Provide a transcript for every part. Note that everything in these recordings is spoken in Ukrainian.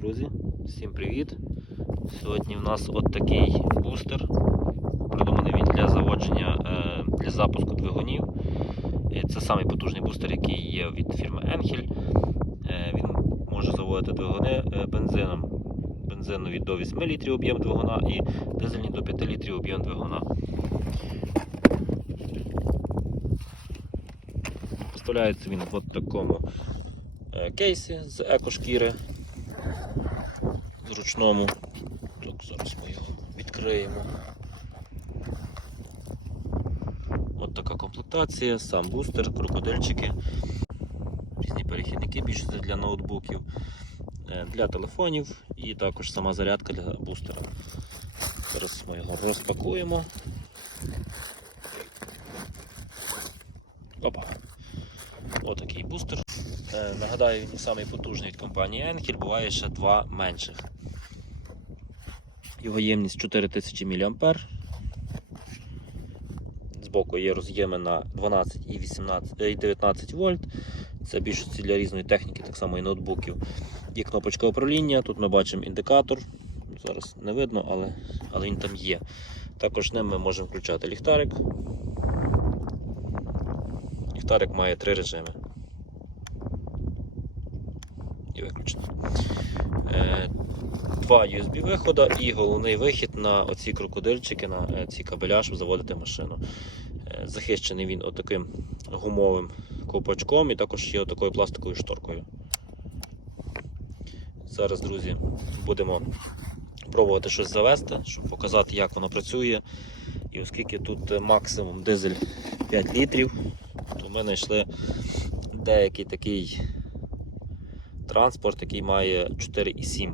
Друзі, всім привіт! Сьогодні в нас от такий бустер. Придуманий він для заводження, е, для запуску двигунів. Це самий потужний бустер, який є від фірми Enhel. Е, Він може заводити двигуни е, бензином. Бензинові до 8 літрів об'єм двигуна і дизельні до 5 літрів об'єм двигуна. Поставляється він в такому кейсі з екошкіри зручному. Так, зараз ми його відкриємо. От така комплектація, сам бустер, крокодильчики, різні перехідники більше для ноутбуків, е, для телефонів і також сама зарядка для бустера. Зараз ми його розпакуємо. Опа. Отакий бустер. Е, Нагадаю, самий потужний від компанії Enkel, буває ще два менших. Його ємність 4000 мА. Збоку є роз'єми на 12 і 18, е, і 19 вольт. Це більшості для різної техніки, так само і ноутбуків. Є кнопочка управління. Тут ми бачимо індикатор. Зараз не видно, але, але він там є. Також ним ми можемо включати ліхтарик. Ліхтарик має три режими. І виключено. Е, Два USB виходи і головний вихід на оці крокодильчики, на е, ці кабеля, щоб заводити машину. Е, Захищений він отаким гумовим ковпачком і також є отакою пластиковою шторкою. Зараз, друзі, будемо пробувати щось завести, щоб показати, як воно працює. І оскільки тут максимум дизель 5 літрів, то ми знайшли деякий такий транспорт, який має 4,7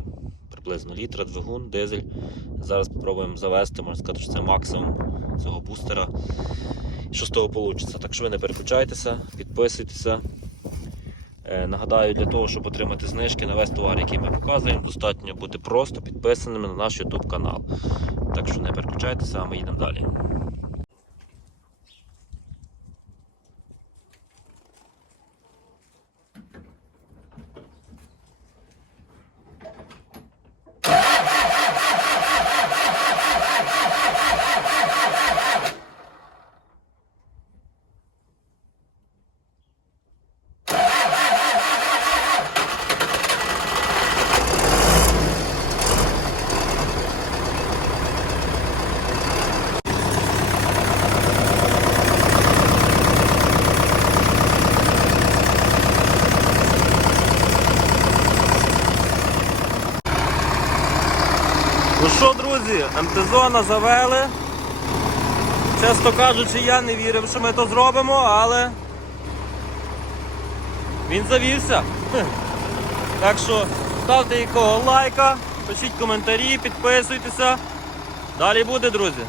приблизно літра, двигун, дизель. Зараз спробуємо завести, можна сказати, що це максимум цього бустера. Що з того вийде. Так що ви не переключайтеся, підписуйтеся. Е, Нагадаю, для того, щоб отримати знижки на весь товар, який ми показуємо, достатньо бути просто підписаними на наш YouTube канал. Так що не переключайтеся, а ми їдемо далі. Ну що, друзі, МТ-зона завели. Чесно кажучи, я не вірив, що ми то зробимо, але він завівся. Так що ставте якого лайка, пишіть коментарі, підписуйтеся. Далі буде, друзі.